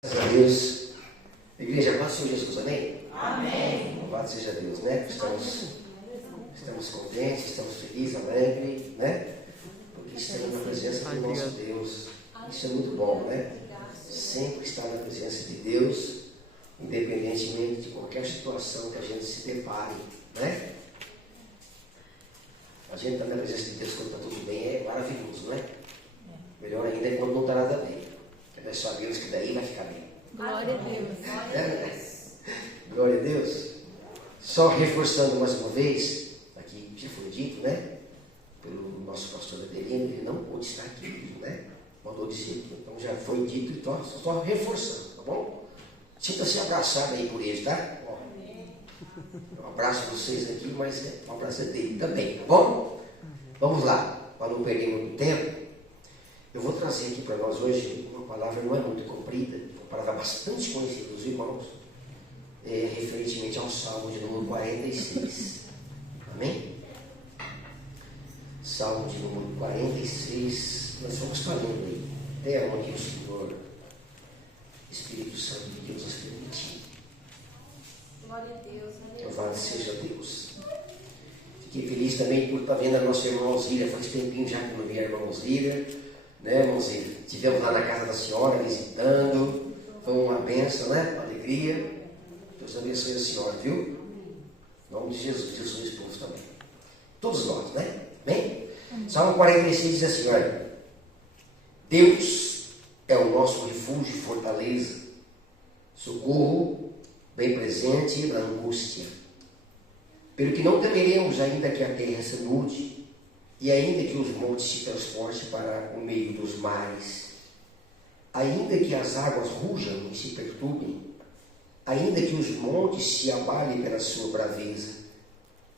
Graças a Deus. Igreja, paz do Senhor Jesus, amém? Amém. Louvado seja Deus, né? Estamos contentes, estamos felizes, alegres, né? Porque estamos na presença do nosso Deus. Isso é muito bom, né? Sempre estar na presença de Deus, independentemente de qualquer situação que a gente se depare, né? A gente está na presença de Deus quando está tudo bem, é maravilhoso, né? Melhor ainda é quando não está nada bem. Nós sabemos que daí vai ficar bem. Glória a Deus. Glória a Deus. Só reforçando mais uma vez, aqui já foi dito, né? Pelo nosso pastor Adelino, ele não pôde estar aqui, né? Mandou dizer que então já foi dito, então só reforçando, tá bom? Sinta-se abraçado aí por ele, tá? Ó, um abraço a vocês aqui, mas um abraço dele também, tá bom? Vamos lá, para não perder muito tempo. Eu vou trazer aqui para nós hoje uma palavra, não é muito comprida, uma palavra bastante conhecida dos irmãos, referentemente ao Salmo de número 46. Amém? Salmo de número 46, nós vamos falando aí, até onde o Senhor, Espírito Santo de Deus, nos permitir. Glória a Deus. Louvado seja Deus. Fiquei feliz também por estar vendo a nossa irmã Alzira, faz tempinho já que não vi a irmã Alzira. Né, irmãozinho? Estivemos lá na casa da senhora visitando, foi uma bênção, né? Uma alegria. Deus abençoe a senhora, viu? Em nome de Jesus, Deus sua esposa também. Todos nós, né? Bem? Salmo 46 diz assim: olha, Deus é o nosso refúgio e fortaleza, socorro bem presente na angústia. Pelo que não temeremos, ainda que a terra se mude, e ainda que os montes se transportem para o meio dos mares, ainda que as águas rujam e se perturbem, ainda que os montes se abalem pela sua braveza,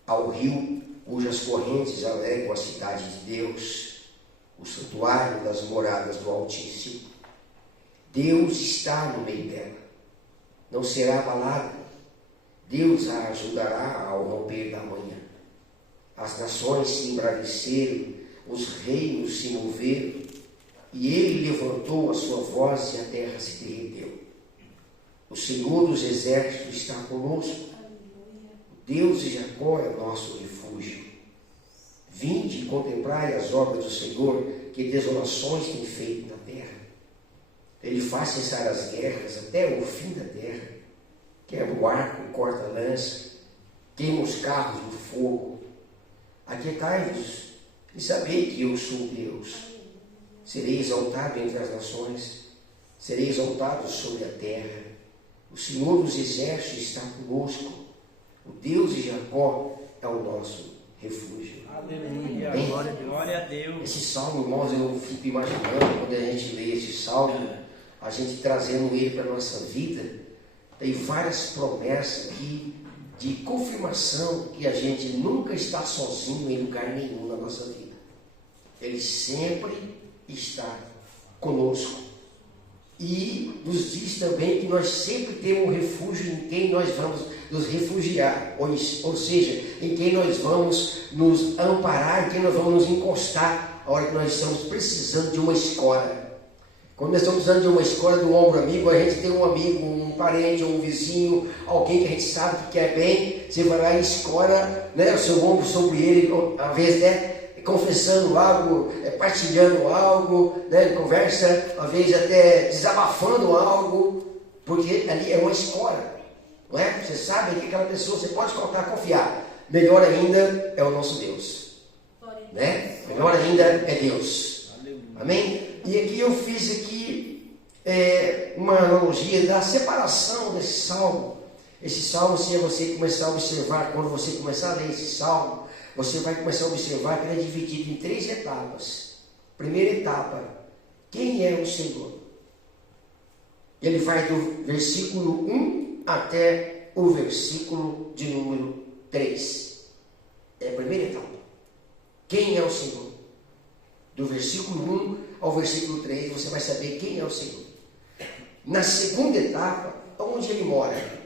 ao rio cujas correntes alegam a cidade de Deus, o santuário das moradas do Altíssimo. Deus está no meio dela, não será abalada. Deus a ajudará ao romper da manhã. As nações se embraveceram, os reinos se moveram, e ele levantou a sua voz e a terra se derreteu. O Senhor dos exércitos está conosco. O Deus de Jacó é nosso refúgio. Vinde e contemplai as obras do Senhor, que desolações tem feito na terra. Ele faz cessar as guerras até o fim da terra. Quebra o arco e corta a lança, queima os carros do fogo. Aquietai-vos e sabei que eu sou Deus. Serei exaltado entre as nações, serei exaltado sobre a terra. O Senhor dos exércitos está conosco. O Deus de Jacó é o nosso refúgio. Aleluia, glória a Deus. Esse salmo, irmãos, eu fico imaginando, quando a gente lê esse salmo, a gente trazendo ele para a nossa vida, tem várias promessas aqui, de confirmação que a gente nunca está sozinho em lugar nenhum na nossa vida. Ele sempre está conosco. E nos diz também que nós sempre temos um refúgio em quem nós vamos nos refugiar, ou seja, em quem nós vamos nos amparar, em quem nós vamos nos encostar a hora que nós estamos precisando de uma escora. Quando nós estamos precisando de uma escola, de um ombro amigo, a gente tem um amigo, um parente, um vizinho, alguém que a gente sabe que quer bem, você vai lá e escora, né, o seu ombro sobre ele, às vezes, né, confessando algo, partilhando algo, né, conversa, às vezes até desabafando algo, porque ali é uma escola, não é? Você sabe que aquela pessoa, você pode contar, confiar. Melhor ainda é o nosso Deus, né? Melhor ainda é Deus. Amém? E aqui eu fiz uma analogia da separação desse salmo. Esse salmo, se você começar a observar, quando você começar a ler esse salmo, você vai começar a observar que ele é dividido em 3 etapas. Primeira etapa, quem é o Senhor? Ele vai do versículo 1 até o versículo de número 3. É a primeira etapa. Quem é o Senhor? Do versículo 1 ao versículo 3, você vai saber quem é o Senhor. Na segunda etapa, onde ele mora,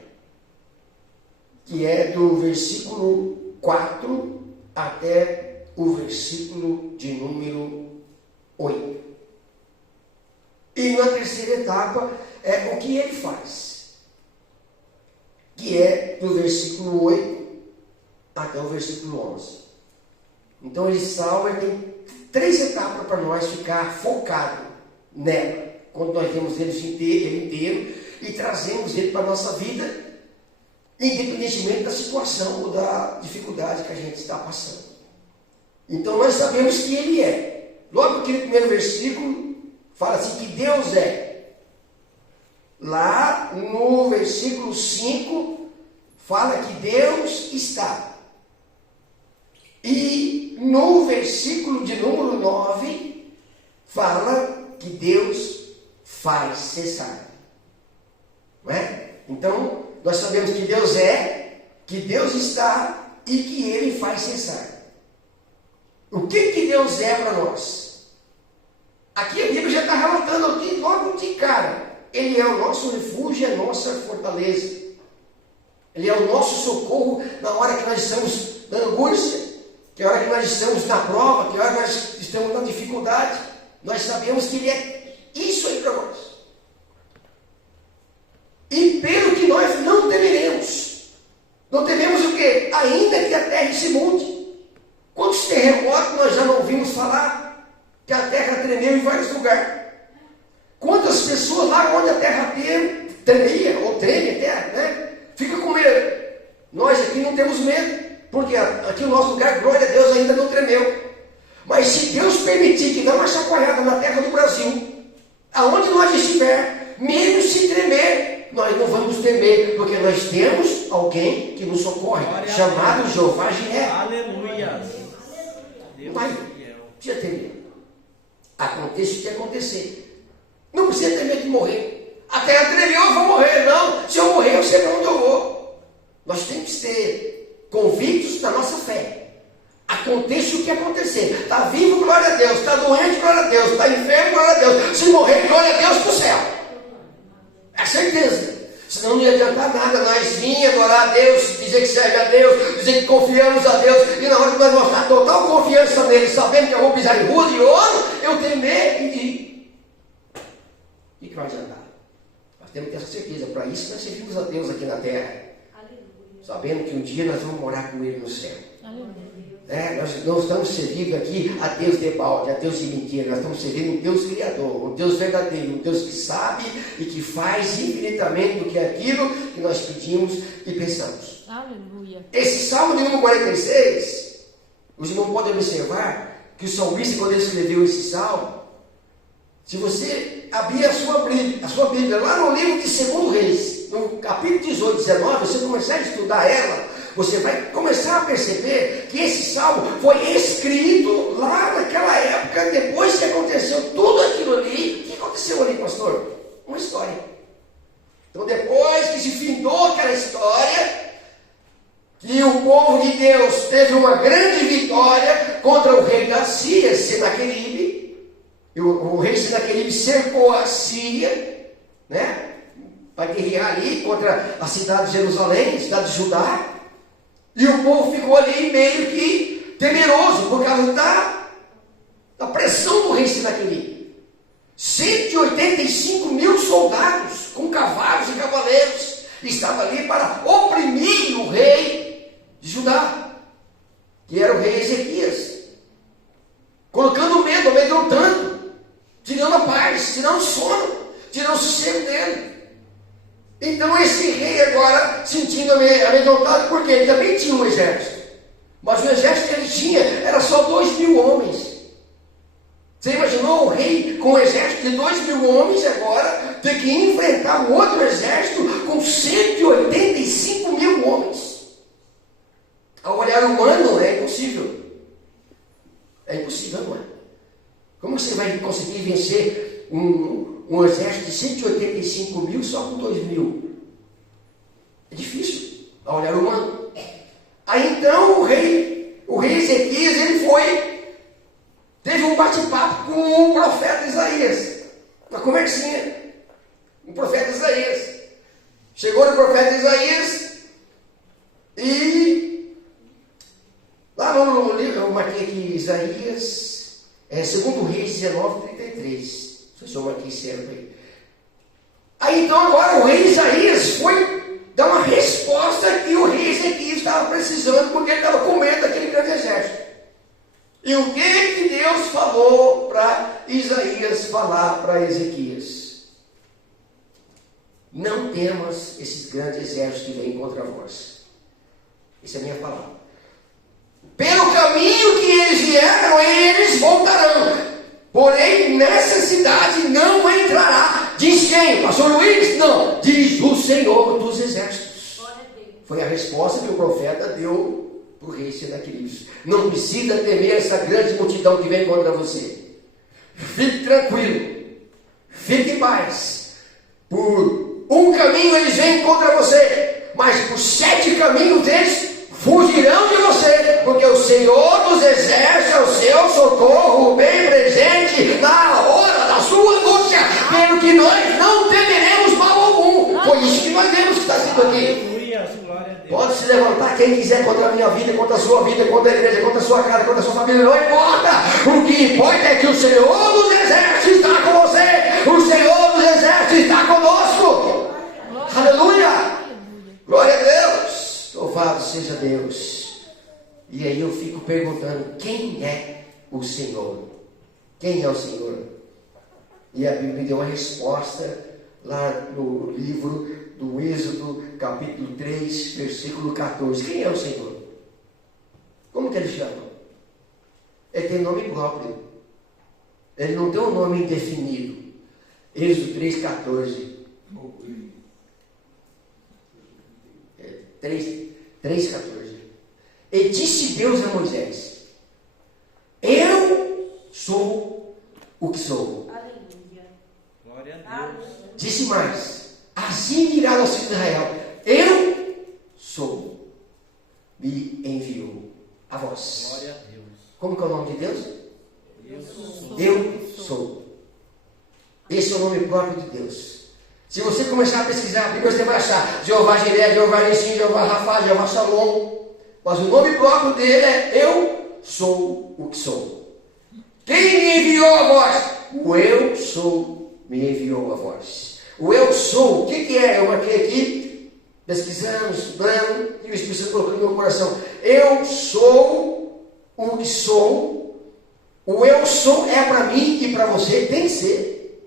que é do versículo 4 até o versículo de número 8. E na terceira etapa é o que ele faz, que é do versículo 8 até o versículo 11. Então esse salmo tem 3 etapas para nós ficar focado nela, quando nós temos ele inteiro e trazemos ele para a nossa vida, independentemente da situação ou da dificuldade que a gente está passando. Então nós sabemos que ele é. Logo aqui no primeiro versículo, fala assim que Deus é. Lá no versículo 5, fala que Deus está. E no versículo de número 9, fala que Deus faz cessar. Não é? Então, nós sabemos que Deus é, que Deus está e que Ele faz cessar. O que Deus é para nós? Aqui a Bíblia já está relatando aqui logo de cara. Ele é o nosso refúgio, a nossa fortaleza. Ele é o nosso socorro na hora que nós estamos na angústia, que é a hora que nós estamos na prova, que é a hora que nós estamos na dificuldade. Nós sabemos que Ele é isso aí para nós. E pelo que nós não temeremos. Não tememos o quê? Ainda que a terra se mude. Quantos terremotos nós já não ouvimos falar? Que a terra tremeu em vários lugares. Quantas pessoas lá onde a terra tremia, ou treme a terra, né? Fica com medo. Nós aqui não temos medo, porque aqui no nosso lugar, glória a Deus, ainda não tremeu. Mas se Deus permitir que dê uma chacoalhada na terra do Brasil, aonde nós estiver, mesmo se tremer, nós não vamos temer, porque nós temos alguém que nos socorre, chamado Jeová Jiré. Aleluia. Não vai precisa ter medo. Aconteça o que acontecer. Não precisa ter medo de morrer. A terra tremeu, eu vou morrer. Não, se eu morrer, eu sei para onde eu vou. Nós temos que ser convictos da nossa fé. Aconteça o que acontecer. Está vivo, glória a Deus. Está doente, glória a Deus. Está enfermo, glória a Deus. Se morrer, glória a Deus para o céu. É certeza. Senão não ia adiantar nada nós vir adorar a Deus, dizer que serve a Deus, dizer que confiamos a Deus, e na hora que nós mostrar total confiança nele, sabendo que eu vou pisar em rua de ouro, eu temer e que vai adiantar? Nós temos que ter essa certeza. Para isso nós servimos a Deus aqui na terra. Aleluia. Sabendo que um dia nós vamos morar com Ele no céu. Nós não estamos servindo aqui a Deus de balde, a Deus de mentira. Nós estamos servindo um Deus Criador, um Deus verdadeiro, um Deus que sabe e que faz infinitamente do que aquilo que nós pedimos e pensamos. Aleluia. Esse Salmo de número 46, os irmãos podem observar que o salmista, quando ele escreveu esse Salmo, se você abrir a sua Bíblia lá no livro de 2 Reis, no capítulo 18, 19, você começar a estudar ela, você vai começar a perceber que esse salmo foi escrito lá naquela época, depois que aconteceu tudo aquilo ali. O que aconteceu ali, pastor? Uma história. Então, depois que se findou aquela história, que o povo de Deus teve uma grande vitória contra o rei da Síria, Senaqueribe, e o rei Senaqueribe cercou a Síria, né, para guerrear ali contra a cidade de Jerusalém, a cidade de Judá. E o povo ficou ali meio que temeroso por causa da pressão do rei Senaqueribe. 185 mil soldados com cavalos e cavaleiros estavam ali para oprimir o rei de Judá, que era o rei Ezequias, colocando medo, amedrontando, tirando a paz, tirando o sono, tirando o sossego dele. Então esse rei agora, sentindo amedrontado, porque ele também tinha um exército. Mas o exército que ele tinha era só 2.000 homens. Você imaginou o rei com um exército de 2.000 homens agora ter que enfrentar um outro exército com 185 mil homens? Ao olhar humano é impossível. É impossível, não é? Como você vai conseguir vencer um exército de 185 mil só com 2.000? É difícil, ao olhar humano. Aí então o rei Ezequias, teve um bate-papo com o profeta Isaías, uma conversinha, o profeta Isaías. Chegou no profeta Isaías e lá no livro, eu marquei aqui Isaías, 2 Reis 19:33. Vocês estão aqui sempre. Aí então agora o rei Isaías foi dar uma resposta que o rei Ezequias estava precisando, porque ele estava com medo daquele grande exército. E o que Deus falou para Isaías falar para Ezequias? Não temas esses grandes exércitos que vêm contra vós. Essa é a minha palavra. Pelo caminho que eles vieram, eles voltarão. Porém, nessa cidade não entrará. Diz quem? Pastor Luiz? Não. Diz o Senhor dos Exércitos. Foi a resposta que o profeta deu para o rei Senaqueribe. Não precisa temer essa grande multidão que vem contra você. Fique tranquilo. Fique em paz. Por um caminho eles vêm contra você, mas por 7 caminhos deles fugirão de você, porque o Senhor dos Exércitos é o seu socorro bem presente na hora da sua angústia, pelo que nós não temeremos mal algum. Foi isso que nós vemos que está escrito aqui. Pode se levantar quem quiser contra a minha vida, contra a sua vida, contra a igreja, contra a sua casa, contra a sua família, não importa. O que importa é que o Senhor dos Exércitos está com você. O Senhor dos Exércitos está conosco. Aleluia! Glória a Deus! Louvado seja Deus. E aí eu fico perguntando, quem é o Senhor? Quem é o Senhor? E a Bíblia me deu uma resposta lá no livro do Êxodo, capítulo 3, versículo 14. Quem é o Senhor? Como que ele chama? Ele tem nome próprio. Ele não tem um nome indefinido. Êxodo 3, 14. 3, 14. E disse Deus a Moisés: eu sou o que sou. Aleluia. Glória a Deus. Disse mais: assim dirá aos filhos de Israel: eu sou, me enviou a vós. Glória a Deus. Como que é o nome de Deus? Eu sou. Eu sou. Esse é o nome próprio de Deus. Se você começar a pesquisar, primeiro você vai achar Jeová Jiré, Jeová Nissim, Jeová Rafa, Jeová Shalom. Mas o nome próprio dele é eu sou o que sou. Quem me enviou a vós? O eu sou me enviou a vós. O eu sou, o que é? Eu marquei aqui, pesquisando, estudando, e o Espírito Santo colocou no meu coração. Eu sou o que sou. O eu sou é para mim e para você, tem que ser.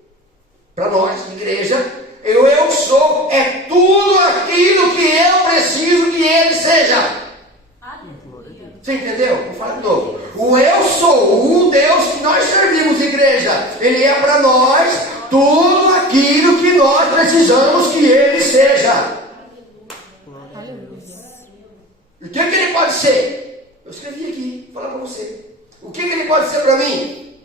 Para nós, igreja, eu sou é tudo aquilo que eu preciso que ele seja. Aleluia. Você entendeu? Vou falar de novo. O eu sou, o Deus que nós servimos, igreja, ele é para nós tudo aquilo que nós precisamos que ele seja. E o que ele pode ser? Eu escrevi aqui, vou falar para você. O que ele pode ser para mim?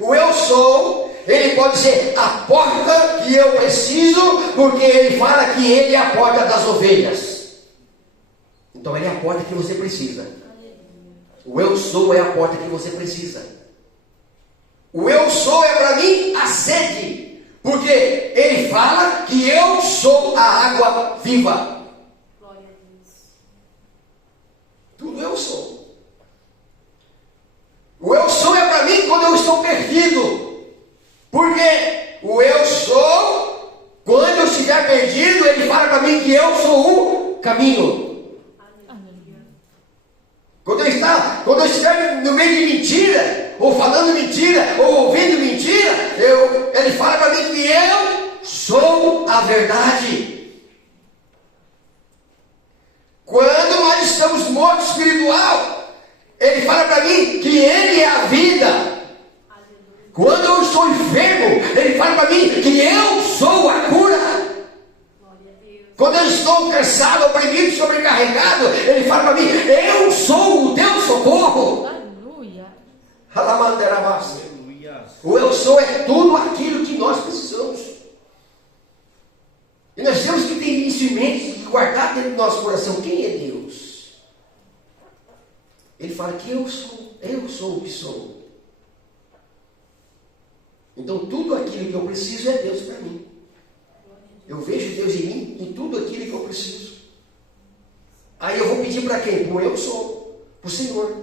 O eu sou, ele pode ser a porta que eu preciso, porque ele fala que ele é a porta das ovelhas. Então ele é a porta que você precisa. O eu sou é a porta que você precisa. O eu sou é para mim a sede, porque ele fala que eu sou a água viva. Glória a Deus. Tudo eu sou. O eu sou é para mim quando eu estou perdido, porque o eu sou, quando eu estiver perdido, ele fala para mim que eu sou o caminho. Aleluia. Quando eu estiver no meio de mentira, ou falando mentira, ou ouvindo mentira, ele fala para mim que eu sou a verdade. Quando nós estamos mortos espiritual, ele fala para mim que ele é a vida. Quando eu estou enfermo, ele fala para mim que eu sou a cura. Glória a Deus. Quando eu estou cansado, oprimido, sobrecarregado, ele fala para mim: eu sou o teu socorro. Aleluia. Alamanderabasta. Aleluia. O eu sou é tudo aquilo que nós precisamos. E nós temos que ter isso em mente e guardar dentro do nosso coração. Quem é Deus? Ele fala que eu sou o que sou. Então tudo aquilo que eu preciso é Deus para mim. Eu vejo Deus em mim, em tudo aquilo que eu preciso. Aí eu vou pedir para quem? Para o eu sou, para o Senhor.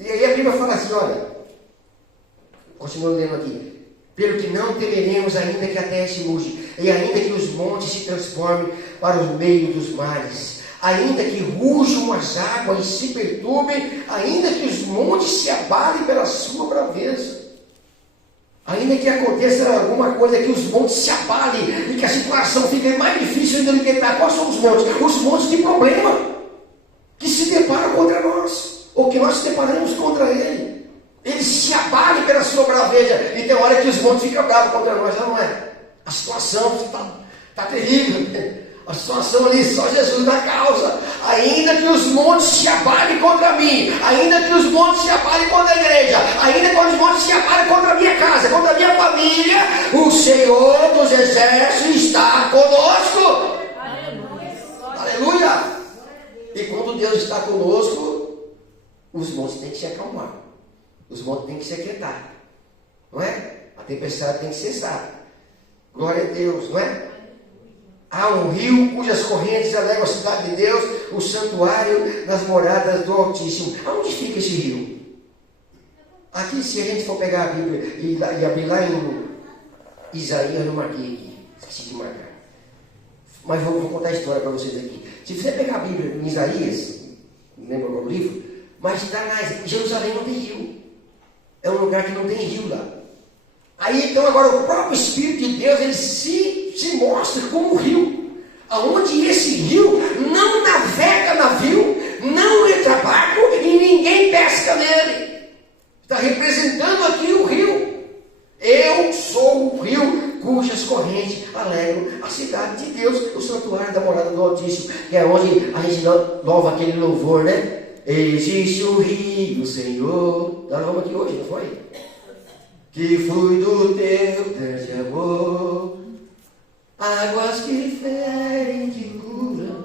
E aí a Bíblia fala assim, olha, continuando lendo aqui. Pelo que não temeremos, ainda que a terra se mude, e ainda que os montes se transformem para o meio dos mares, ainda que rujam as águas e se perturbem, ainda que os montes se abalem pela sua braveza, ainda que aconteça alguma coisa que os montes se abalem e que a situação fique mais difícil ainda do que está. Quais são os montes? Os montes de problema que se deparam contra nós, ou que nós se deparamos contra ele. Eles se abalem pela sua braveza, e tem hora que os montes ficam bravos contra nós, não é? A situação está terrível. A situação ali, só Jesus na causa. Ainda que os montes se abalem contra mim, ainda que os montes se abalem contra a igreja, ainda que os montes se abalem contra a minha casa, contra a minha família, o Senhor dos Exércitos está conosco. Aleluia. Aleluia. E quando Deus está conosco, os montes têm que se acalmar, os montes têm que se aquietar, não é? A tempestade tem que cessar. Glória a Deus, não é? Há um rio cujas correntes alegram a cidade de Deus, o santuário das moradas do Altíssimo. Aonde fica esse rio? Aqui, se a gente for pegar a Bíblia e abrir lá em Isaías, eu não marquei aqui, esqueci de marcar. Mas vou contar a história para vocês aqui. Se você pegar a Bíblia em Isaías, não lembro qual livro, mas está lá, Jerusalém não tem rio. É um lugar que não tem rio lá. Aí então agora o próprio Espírito de Deus, ele se mostra como um rio, aonde esse rio não navega navio, não entra barco e ninguém pesca nele. Está representando aqui o rio. Eu sou o rio cujas correntes alegram a cidade de Deus, o santuário da morada do Altíssimo, que é onde a gente louva aquele louvor, né? Existe o rio, Senhor. Nós vamos aqui hoje, não foi? Que flui do teu grande amor, águas que ferem, que curam.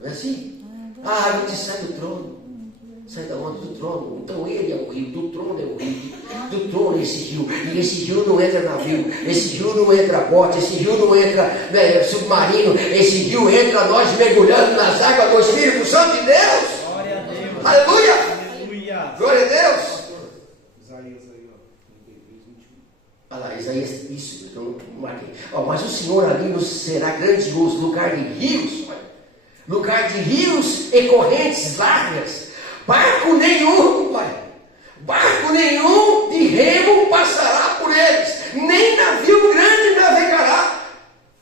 Não é assim? A água que sai do trono. Sai da onde? Do trono. Então ele é o rio, do trono é o rio. Do trono é esse rio. E esse rio não entra navio, esse rio não entra bote, esse rio não entra submarino, esse rio entra nós mergulhando nas águas do Espírito Santo de Deus. Glória a Deus. Aleluia. Aleluia. Glória a Deus. Isaías aí, ó, 33, 21. Olha lá, Isaías, isso, então marquei. Mas o Senhor ali nos será grandioso, lugar de rios, lugar de rios e correntes largas. Barco nenhum de remo passará por eles, nem navio grande navegará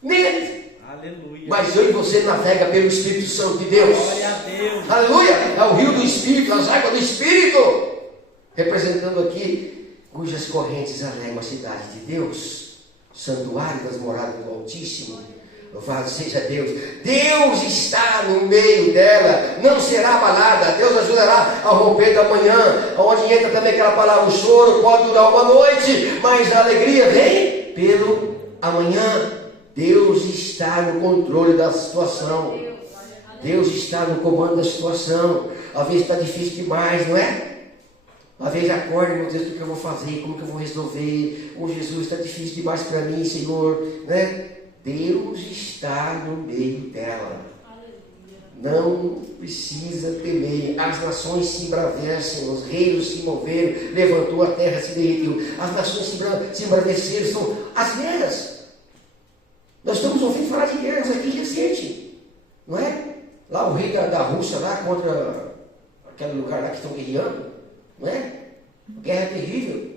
neles. Aleluia. Mas eu e você navega pelo Espírito Santo de Deus. Glória a Deus. Aleluia. É o rio do Espírito, as águas do Espírito, representando aqui cujas correntes alegram a cidade de Deus, santuário das moradas do Altíssimo. Louvado seja Deus. Deus está no meio dela, não será abalada. Deus ajudará ao romper da manhã, onde entra também aquela palavra: o choro pode durar uma noite, mas a alegria vem pelo amanhã. Deus está no controle da situação, Deus está no comando da situação. Às vezes está difícil demais, não é? Às vezes acorda, meu Deus, o que eu vou fazer? Como que eu vou resolver? Jesus, está difícil demais para mim, Senhor, né? Deus está no meio dela. Não precisa temer. As nações se embravecem, os reinos se moveram, levantou a terra, se derretiu. As nações se embraveceram, são as guerras. Nós estamos ouvindo falar de guerras aqui recente, não é? Lá o rei da Rússia, lá contra aquele lugar lá que estão guerreando, não é? Guerra terrível.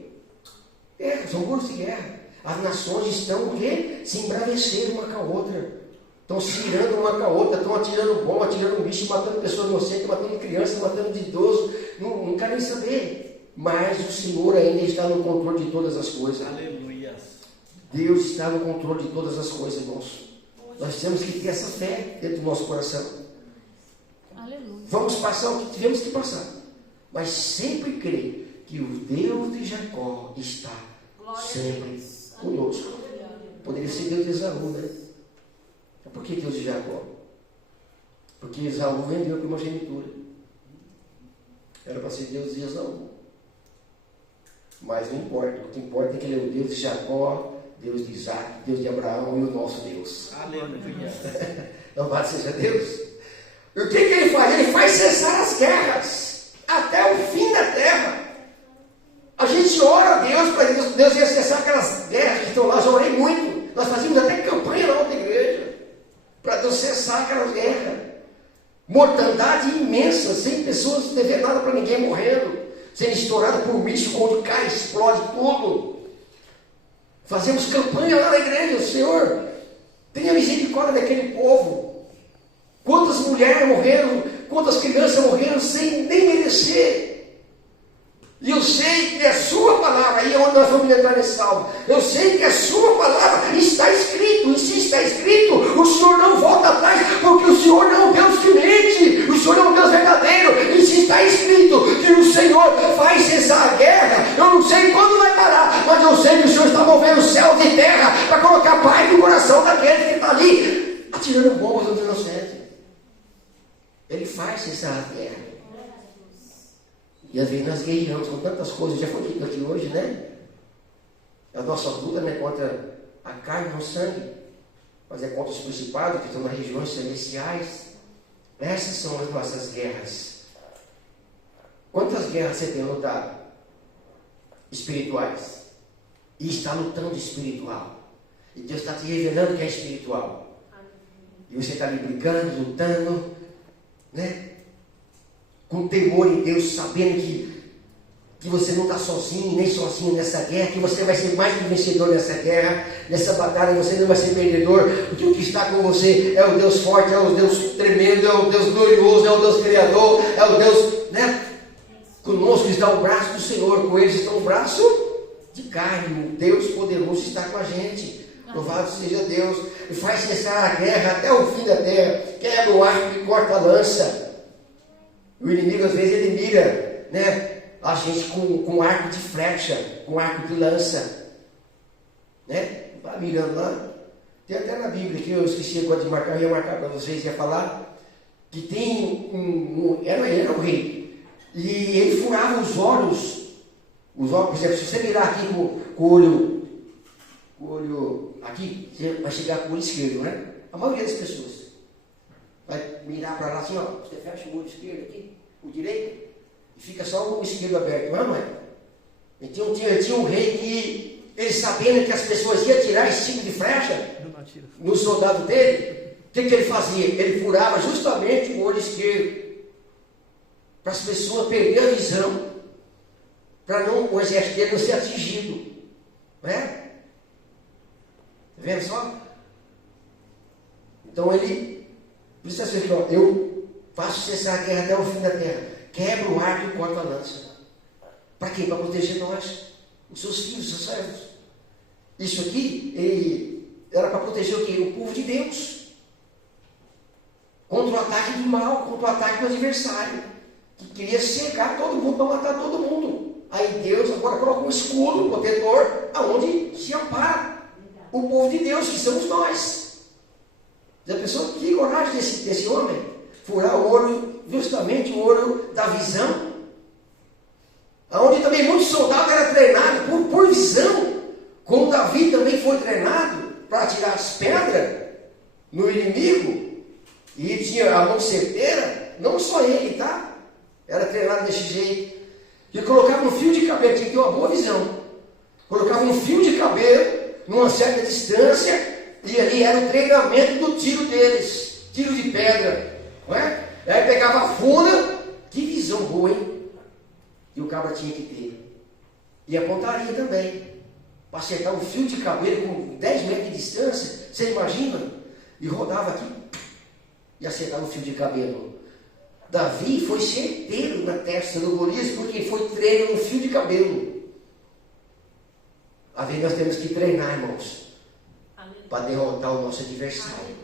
São guerras de guerra. As nações estão o quê? Se embravecendo uma com a outra. Estão se tirando uma com a outra, estão atirando bomba, atirando bicho, matando pessoas inocentes, matando crianças, matando de idoso. Não querem saber. Mas o Senhor ainda está no controle de todas as coisas. Aleluia. Deus está no controle de todas as coisas, irmãos. Nós temos que ter essa fé dentro do nosso coração. Aleluia. Vamos passar o que tivemos que passar, mas sempre crer que o Deus de Jacó está sempre conosco. Poderia ser Deus de Esaú, né? Por que Deus de Jacó? Porque Esaú vendeu para uma genitura. Era para ser Deus de Esaú. Mas não importa. O que importa é que ele é o Deus de Jacó, Deus de Isaac, Deus de Abraão e o nosso Deus. Aleluia. Louvado seja Deus. E o que ele faz? Ele faz cessar as guerras até o fim da terra. A gente ora a Deus para Deus Deus ia cessar aquelas guerras que estão lá. Eu orei muito. Nós fazíamos até campanha na outra igreja para Deus cessar aquelas guerras. Mortandade imensa, sem pessoas dever nada para ninguém morrendo, sendo estourado por bicho, quando cai, explode tudo. Fazemos campanha lá na igreja. Senhor, tenha misericórdia daquele povo. Quantas mulheres morreram, quantas crianças morreram sem nem merecer. E eu sei que a sua palavra, aí é onde nós vamos entrar nesse salmo, eu sei que a sua palavra está escrito, e se está escrito, o Senhor não volta atrás, porque o Senhor não é um Deus que mente, o Senhor é um Deus verdadeiro, e se está escrito que o Senhor vai cessar a guerra, eu não sei quando vai parar, mas eu sei que o Senhor está movendo céus e terra, para colocar paz no coração daquele que está ali, atirando bombas aos inocentes. Ele faz cessar a guerra. E às vezes nós guerreamos com tantas coisas, já foi dito aqui hoje, né? A nossa luta não é contra a carne e o sangue, mas é contra os principados que estão nas regiões celestiais. Essas são as nossas guerras. Quantas guerras você tem lutado? Espirituais. E está lutando espiritual. E Deus está te revelando que é espiritual. E você está ali brigando, lutando, né? Com temor em Deus, sabendo que você não está sozinho, nem sozinho nessa guerra, que você vai ser mais que vencedor nessa guerra, nessa batalha, você não vai ser perdedor, porque o que está com você é o Deus forte, é o Deus tremendo, é o Deus glorioso, é o Deus criador, é o Deus, né? Conosco está o braço do Senhor, com eles está o braço de carne. O Deus poderoso está com a gente. Louvado seja Deus. E faz cessar a guerra até o fim da terra, quebra o arco e corta a lança. O inimigo às vezes ele mira, né, a gente com arco de flecha, com arco de lança, né? Vai mirando lá. Tem até na Bíblia que eu esqueci agora de marcar, eu ia marcar para vocês, ia falar que tem era um rei, e ele furava os olhos, por exemplo, se você mirar aqui com o olho aqui, você vai chegar com o olho esquerdo, né? A maioria das pessoas vai mirar para lá assim, ó, você fecha o olho esquerdo aqui, o direito, e fica só o esquerdo aberto, não é? Então tinha um rei que, ele sabendo que as pessoas iam tirar esse tipo de flecha no soldado dele, o que ele fazia? Ele furava justamente o olho esquerdo, para as pessoas perderem a visão, para o exército dele não ser atingido, não é? Tá vendo só? Então ele, por isso assim, ó, eu faço cessar a guerra até o fim da terra, quebra o arco e corta a lança. Para quê? Para proteger nós, os seus filhos, os seus servos. Isso aqui era para proteger o quê? O povo de Deus, contra o ataque do mal, contra o ataque do adversário, que queria cegar todo mundo, para matar todo mundo. Aí Deus agora coloca um escudo protetor, aonde se ampara o povo de Deus, que somos nós. Já pensou que coragem desse homem? Furar o olho, justamente o olho da visão, aonde também muitos soldados eram treinados por visão, como Davi também foi treinado para atirar as pedras no inimigo, e tinha a mão certeira. Não só ele, tá? Era treinado desse jeito. E colocava um fio de cabelo, tinha que ter uma boa visão. Colocava um fio de cabelo numa certa distância, e ali era o treinamento do tiro deles, tiro de pedra, não é? Aí pegava a funda, que visão boa, hein? E o cabra tinha que ter. E a pontaria também, para acertar um fio de cabelo com 10 metros de distância, você imagina? E rodava aqui, e acertava o fio de cabelo. Davi foi certeiro na testa do Golias, porque foi treino no fio de cabelo. Às vezes nós temos que treinar, irmãos, para derrotar o nosso adversário.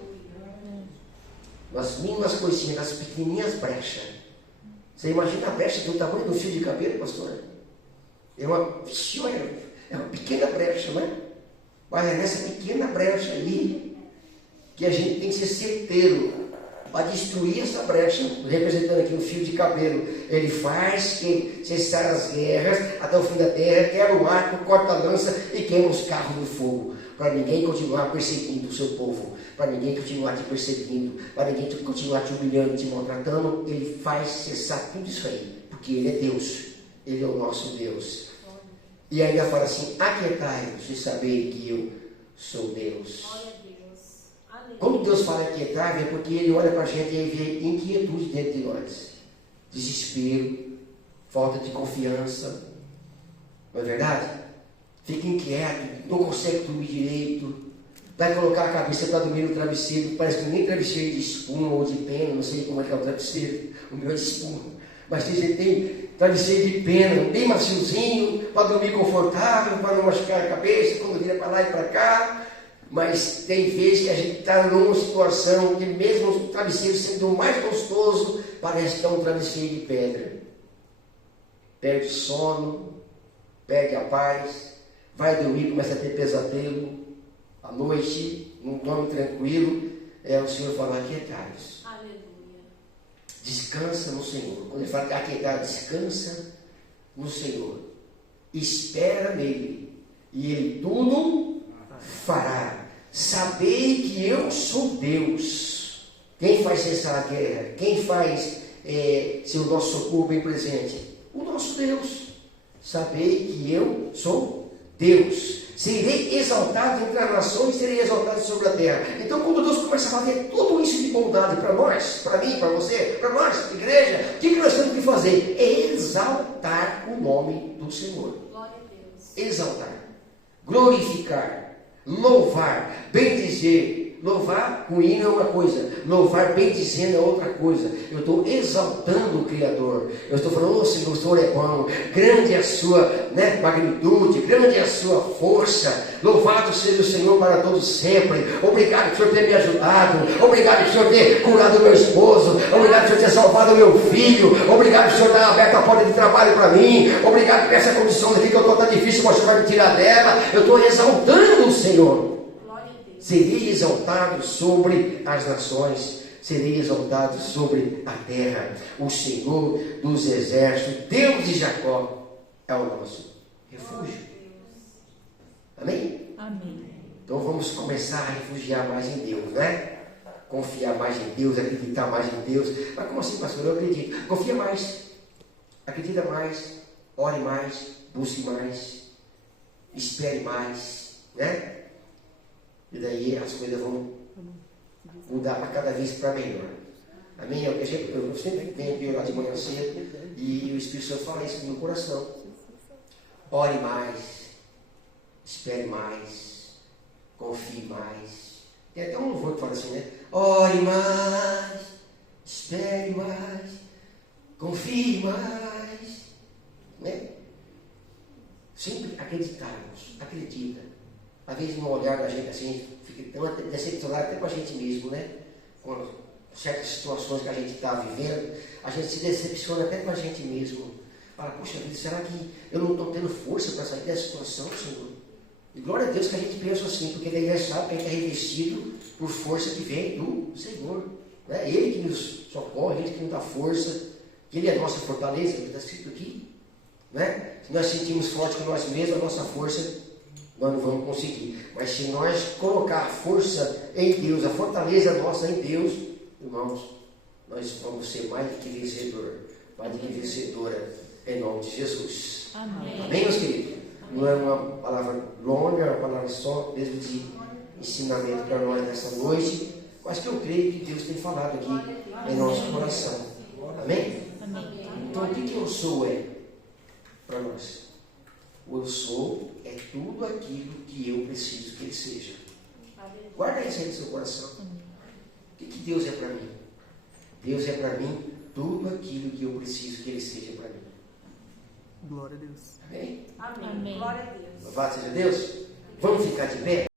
Nas mínimas coisinhas, nas pequenininhas brechas. Você imagina a brecha do tamanho do fio de cabelo, pastor? É uma pequena brecha, não é? Mas é nessa pequena brecha aí que a gente tem que ser certeiro para destruir essa brecha, representando aqui um fio de cabelo. Ele faz cessar as guerras até o fim da terra, quebra o arco, corta a lança e queima os carros do fogo, para ninguém continuar perseguindo o seu povo, para ninguém continuar te perseguindo, para ninguém continuar te humilhando, te maltratando. Ele faz cessar tudo isso aí, porque Ele é Deus, Ele é o nosso Deus. E ainda fala assim, aquietai-vos e sabei que eu sou Deus. Glória a Deus. Aleluia. Quando Deus fala aquietai, é porque Ele olha para a gente e vê inquietude dentro de nós. Desespero, falta de confiança. Não é verdade? Fica inquieto, não consegue dormir direito. Vai colocar a cabeça para dormir no travesseiro, parece que nem travesseiro de espuma ou de pena, não sei como é que é o travesseiro, o meu é de espuma. Mas tem travesseiro de pena, bem maciozinho, para dormir confortável, para não machucar a cabeça, quando vira para lá e para cá. Mas tem vezes que a gente está numa situação que mesmo o travesseiro sendo o mais gostoso, parece que é um travesseiro de pedra. Perde sono, perde a paz, vai dormir, começa a ter pesadelo, à noite, não dorme tranquilo. O Senhor fala, aquietai-vos. Aleluia. Descansa no Senhor. Quando ele fala que aquietar, descansa no Senhor. Espera nele. E ele tudo fará. Sabei que eu sou Deus. Quem faz cessar a guerra? Quem faz ser o nosso socorro bem presente? O nosso Deus. Sabei que eu sou Deus. Serei exaltado entre as nações, serei exaltado sobre a terra. Então, quando Deus começa a fazer tudo isso de bondade para nós, para mim, para você, para nós, igreja, o que nós temos que fazer? É exaltar o nome do Senhor. Glória a Deus. Exaltar, glorificar, louvar, bendizer. Louvar com hino é uma coisa, louvar bendizendo é outra coisa. Eu estou exaltando o Criador. Eu estou falando, oh Senhor, o Senhor é bom, grande é a sua magnitude, grande é a sua força. Louvado seja o Senhor para todos sempre. Obrigado por o Senhor ter me ajudado. Obrigado por o Senhor ter curado o meu esposo. Obrigado por o Senhor ter salvado o meu filho. Obrigado por o Senhor ter aberto a porta de trabalho para mim. Obrigado por essa condição aqui que eu estou tão difícil, mas o Senhor vai me tirar dela. Eu estou exaltando o Senhor. Serei exaltado sobre as nações, serei exaltado sobre a terra. O Senhor dos exércitos, Deus de Jacó, é o nosso refúgio. Amém? Amém. Então vamos começar a refugiar mais em Deus, né? Confiar mais em Deus, acreditar mais em Deus. Mas como assim, pastor? Eu acredito. Confia mais, acredita mais, ore mais, busque mais, espere mais, né? E daí as coisas vão mudar para cada vez para melhor. Amém? Eu sempre venho aqui lá de manhã cedo e o Espírito Santo fala isso no meu coração. Ore mais, espere mais, confie mais. Tem até um louvor que fala assim, né? Ore mais, espere mais, confie mais. Né? Sempre acreditarmos, acredita. Às vezes no olhar da gente assim, fica tão decepcionado até com a gente mesmo, né? Com certas situações que a gente está vivendo, a gente se decepciona até com a gente mesmo. Fala, poxa vida, será que eu não estou tendo força para sair dessa situação, Senhor? E glória a Deus que a gente pensa assim, porque daí já sabe que a gente é revestido por força que vem do Senhor. Né? Ele que nos socorre, Ele que nos dá força, Ele é a nossa fortaleza, que está escrito aqui. Né? Se nós sentimos forte com nós mesmos, a nossa força, nós não vamos conseguir. Mas se nós colocar a força em Deus, a fortaleza nossa em Deus, irmãos, nós vamos ser mais do que vencedor, mais do que vencedora, em nome de Jesus. Amém. Amém, meus queridos? Não é uma palavra longa, é uma palavra só mesmo de ensinamento para nós nessa noite, mas que eu creio que Deus tem falado aqui em nosso coração. Amém? Amém. Então, o que eu sou para nós? O eu sou é tudo aquilo que eu preciso que Ele seja. Guarda isso aí no seu coração. O que Deus é para mim? Deus é para mim tudo aquilo que eu preciso que Ele seja para mim. Glória a Deus. Amém? Amém. Glória a Deus. Louvado seja Deus. Vamos ficar de pé?